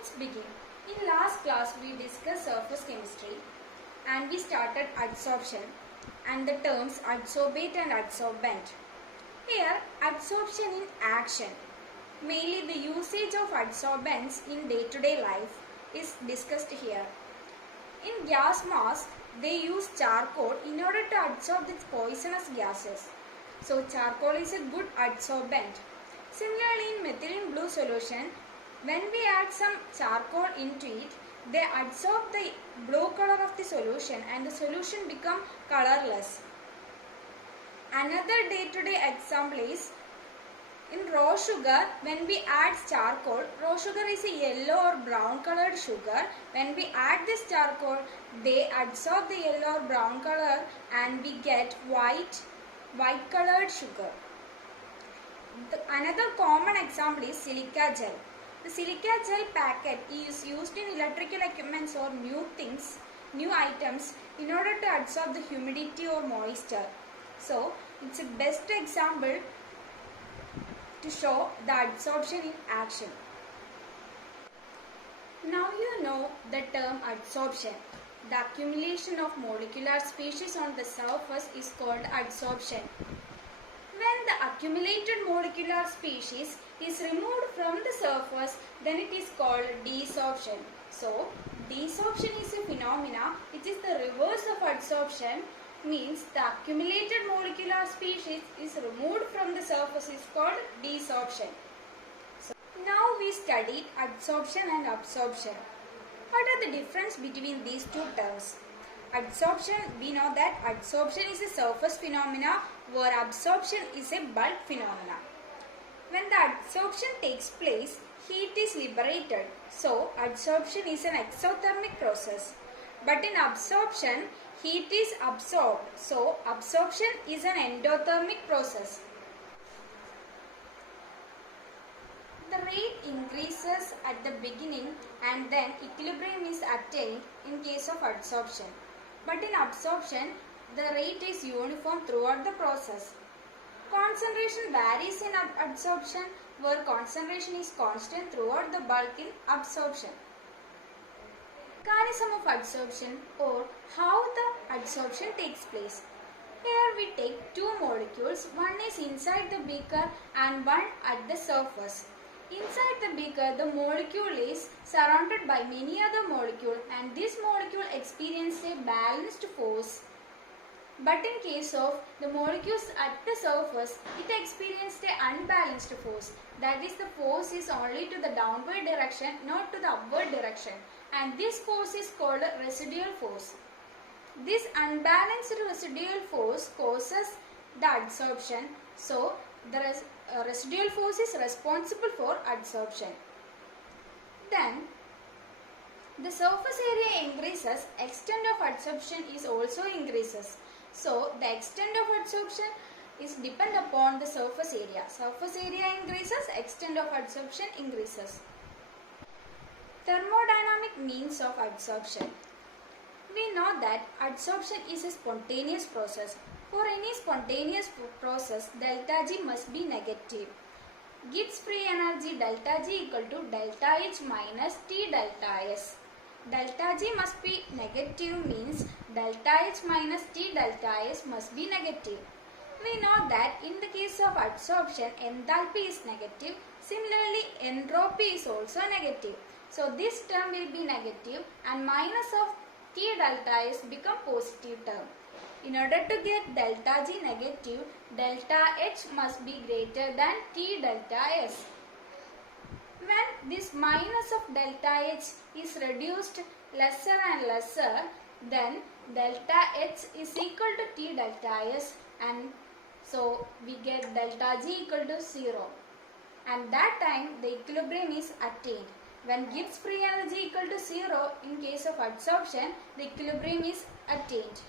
let's begin. In last class we discussed surface chemistry and we started adsorption and the terms adsorbate and adsorbent. Here adsorption in action, mainly the usage of adsorbents in day-to-day life is discussed here. In gas mask they use charcoal in order to adsorb these poisonous gases. So charcoal is a good adsorbent. Similarly in methylene blue solution, when we add some charcoal into it, they adsorb the blue color of the solution and the solution become colorless. Another day-to-day example is in raw sugar, when we add charcoal, raw sugar is a yellow or brown colored sugar. When we add this charcoal, they adsorb the yellow or brown color and we get white colored sugar. Another common example is silica gel. The silica gel packet is used in electrical equipments or new items in order to adsorb the humidity or moisture. So, it's a best example to show the adsorption in action. Now you know the term adsorption. The accumulation of molecular species on the surface is called adsorption. When the accumulated molecular species is removed from the surface, then it is called desorption. So, desorption is a phenomena which is the reverse of adsorption, means the accumulated molecular species is removed from the surface is called desorption. So, now we studied adsorption and absorption. What are the difference between these two terms? Adsorption, we know that adsorption is a surface phenomena where absorption is a bulk phenomena. When the adsorption takes place, heat is liberated. So, adsorption is an exothermic process. But in absorption, heat is absorbed. So, absorption is an endothermic process. The rate increases at the beginning and then equilibrium is attained in case of adsorption. But in absorption, the rate is uniform throughout the process. Concentration varies in adsorption where concentration is constant throughout the bulk in absorption. Mechanism of adsorption or how the adsorption takes place. Here we take two molecules, one is inside the beaker and one at the surface. Inside the beaker, the molecule is surrounded by many other molecules and this molecule experiences a balanced force. But in case of the molecules at the surface, it experiences an unbalanced force. That is, the force is only to the downward direction, not to the upward direction. And this force is called a residual force. This unbalanced residual force causes the adsorption. So, the residual force is responsible for adsorption. Then, the surface area increases, extent of adsorption is also increases. So, the extent of adsorption is depend upon the surface area. Surface area increases, extent of adsorption increases. Thermodynamic means of adsorption. We know that adsorption is a spontaneous process. For any spontaneous process, delta G must be negative. Gibbs free energy delta G equal to delta H minus T delta S. Delta G must be negative means delta H minus T delta S must be negative. We know that in the case of adsorption, enthalpy is negative. Similarly, entropy is also negative. So, this term will be negative and minus of T delta S become positive term. In order to get delta G negative, delta H must be greater than T delta S. When this minus of delta H is reduced lesser and lesser, then delta H is equal to T delta S and so we get delta G equal to 0. And that time the equilibrium is attained. When Gibbs free energy equal to 0, in case of adsorption, the equilibrium is attained.